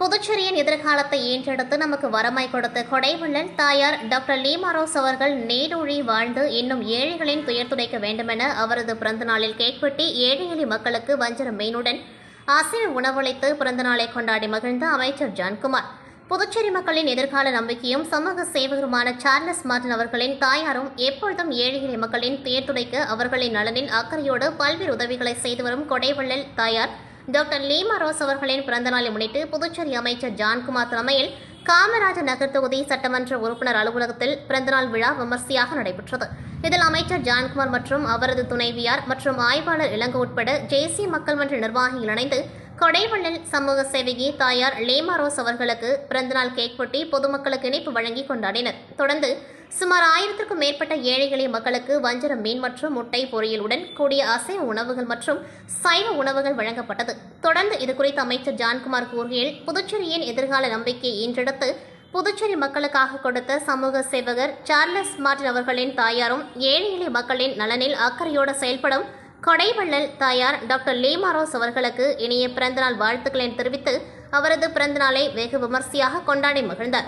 புதுச்சேரியின் எதிர்காலத்தை ஈன்றெடுத்து நமக்கு வரமாய் கொடுத்த கொடைவள்ளல் தாயார் டாக்டர் லீமாரோஸ் அவர்கள் நீடூழி வாழ்ந்து இன்னும் ஏழைகளின் துயர் துடைக்க வேண்டுமென அவரது பிறந்தநாளில் கேக் வெட்டி ஏழை எளி மக்களுக்கு வஞ்சர மீனுடன் அசைவ உணவளித்து பிறந்தநாளை கொண்டாடி மகிழ்ந்த அமைச்சர் ஜான்குமார். புதுச்சேரி மக்களின் எதிர்கால நம்பிக்கையும் சமூக சேவகருமான சார்லஸ் மார்டின் அவர்களின் தாயாரும் எப்பொழுதும் ஏழை எளிய மக்களின் துயர் துடைக்க அவர்களின் நலனில் அக்கறையோடு பல்வேறு உதவிகளை செய்து வரும் கொடைவள்ளல் தாயார் டாக்டர் லீமா ரோஸ் அவர்களின் பிறந்தநாளை முன்னிட்டு புதுச்சேரி அமைச்சர் ஜான்குமார் தலைமையில் காமராஜர் நகர் தொகுதி சட்டமன்ற உறுப்பினர் அலுவலகத்தில் பிறந்தநாள் விழா விமர்சையாக நடைபெற்றது. இதில் அமைச்சர் ஜான்குமார் மற்றும் அவரது துணைவியார் மற்றும் ஆய்வாளர் இலங்கை உட்பட ஜேசிய மக்கள் மன்ற நிர்வாகிகள் இணைந்து கொடைவள்ளல் சமூக சேவகி தாயார் லேமா ரோஸ் அவர்களுக்கு பிறந்தநாள் கேக் வெட்டி பொதுமக்களுக்கு இணைப்பு வழங்கி கொண்டாடினர். தொடர்ந்து சுமார் ஆயிரத்திற்கும் மேற்பட்ட ஏழை எளிய மக்களுக்கு வஞ்சர மீன் மற்றும் முட்டை பொரியலுடன் கூடிய அசைவ உணவுகள் மற்றும் சைவ உணவுகள் வழங்கப்பட்டது. தொடர்ந்து இதுகுறித்து அமைச்சர் ஜான்குமார் கூறுகையில் புதுச்சேரியின் எதிர்கால நம்பிக்கையை ஈன்றெடுத்து புதுச்சேரி மக்களுக்காக கொடுத்த சமூக சேவகர் சார்லஸ் மார்டின் அவர்களின் தாயாரும் ஏழை எளிய மக்களின் நலனில் அக்கறையோடு செயல்படும் கொடைவள்ளல் தாயார் டாக்டர் லீமாரோஸ் அவர்களுக்கு இனிய பிறந்தநாள் வாழ்த்துக்களை தெரிவித்து அவரது பிறந்தநாளை வெகு விமர்சையாக கொண்டாடி மகிழ்ந்தார்.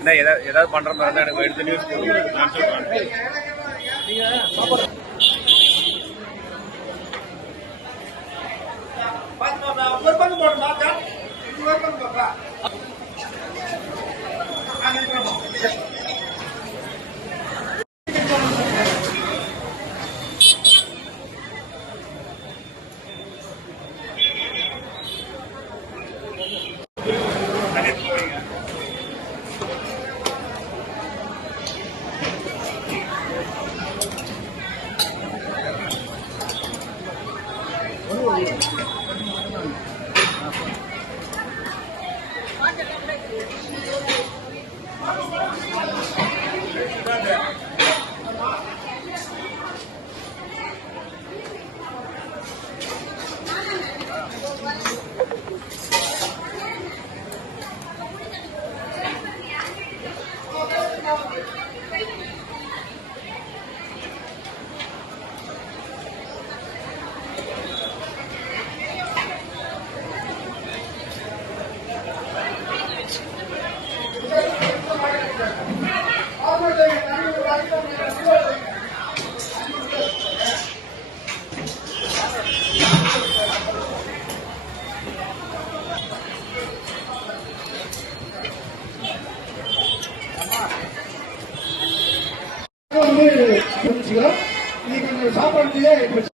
என்ன ஏதாவது ஏதாவது பண்ற மாதிரி இருந்தா எனக்கு எடுத்து நியூஸ் போடுங்க நான் சொல்றேன் வந்து జీరో మీకు మీరు సాపడుతుంది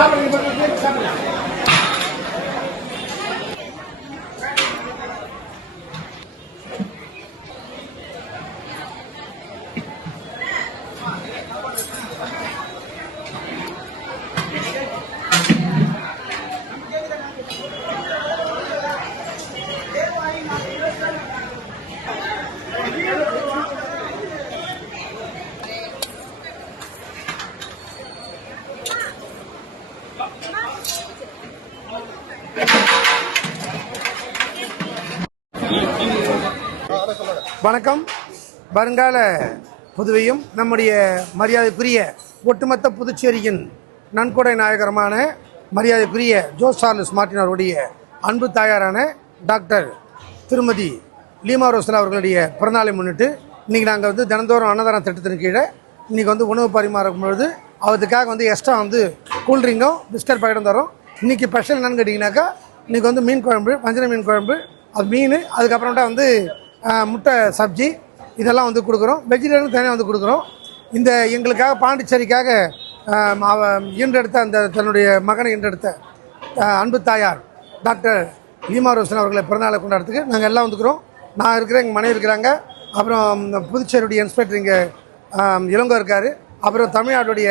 Давай, வணக்கம். வருங்கால புதுவையும் நம்முடைய மரியாதைக்குரிய ஒட்டுமொத்த புதுச்சேரியின் நன்கொடை நாயகரமான மரியாதைக்குரிய ஜோஸ் சார்லஸ் மார்டின் அவருடைய அன்பு தாயாரான டாக்டர் திருமதி லீமா ரோசல் அவர்களுடைய பிறந்தநாளை முன்னிட்டு இன்றைக்கி நாங்கள் வந்து தினந்தோறும் அன்னதான திட்டத்தின் கீழே இன்றைக்கி வந்து உணவு பரிமாறும் பொழுது அவருக்காக வந்து எக்ஸ்ட்ரா வந்து கூல்ட்ரிங்கும் பிஸ்கட் பாக்கெட்டும் தரும். இன்றைக்கி ஸ்பெஷல் என்னென்னு கேட்டிங்கனாக்கா இன்றைக்கி வந்து மீன் குழம்பு வஞ்சர மீன் குழம்பு அது மீன் அதுக்கப்புறமேட்டா வந்து முட்டை சப்ஜி இதெல்லாம் வந்து கொடுக்குறோம். வெஜிடேரியன் தனியாக வந்து கொடுக்குறோம். இந்த எங்களுக்காக பாண்டிச்சேரிக்காக ஈன்றெடுத்த அந்த தன்னுடைய மகனை ஈன்றெடுத்த அன்பு தாயார் டாக்டர் லீமா ரோசன் அவர்களை பிறந்தநாளை கொண்டாடுறதுக்கு நாங்கள் எல்லாம் வந்துக்கிறோம். நான் இருக்கிறேன் எங்கள் மனைவி இருக்கிறாங்க. அப்புறம் இந்த புதுச்சேரியுடைய இன்ஸ்பெக்டர் இங்கே இளங்கோ இருக்கார். அப்புறம் தமிழ்நாட்டுடைய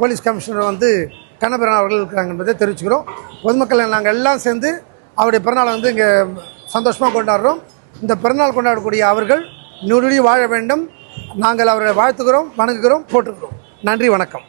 போலீஸ் கமிஷனர் வந்து கண்ணபிரான் அவர்கள் இருக்கிறாங்க என்பதை தெரிவிச்சுக்கிறோம். பொதுமக்கள் நாங்கள் எல்லாம் சேர்ந்து அவருடைய பிறநாளை வந்து இங்கே சந்தோஷமாக கொண்டாடுறோம். இந்த பிறநாள் கொண்டாடக்கூடிய அவர்கள் நூறுடி வாழ வேண்டும். நாங்கள் அவரை வாழ்த்துக்கிறோம் வணங்குகிறோம் போட்டுக்கிறோம் நன்றி வணக்கம்.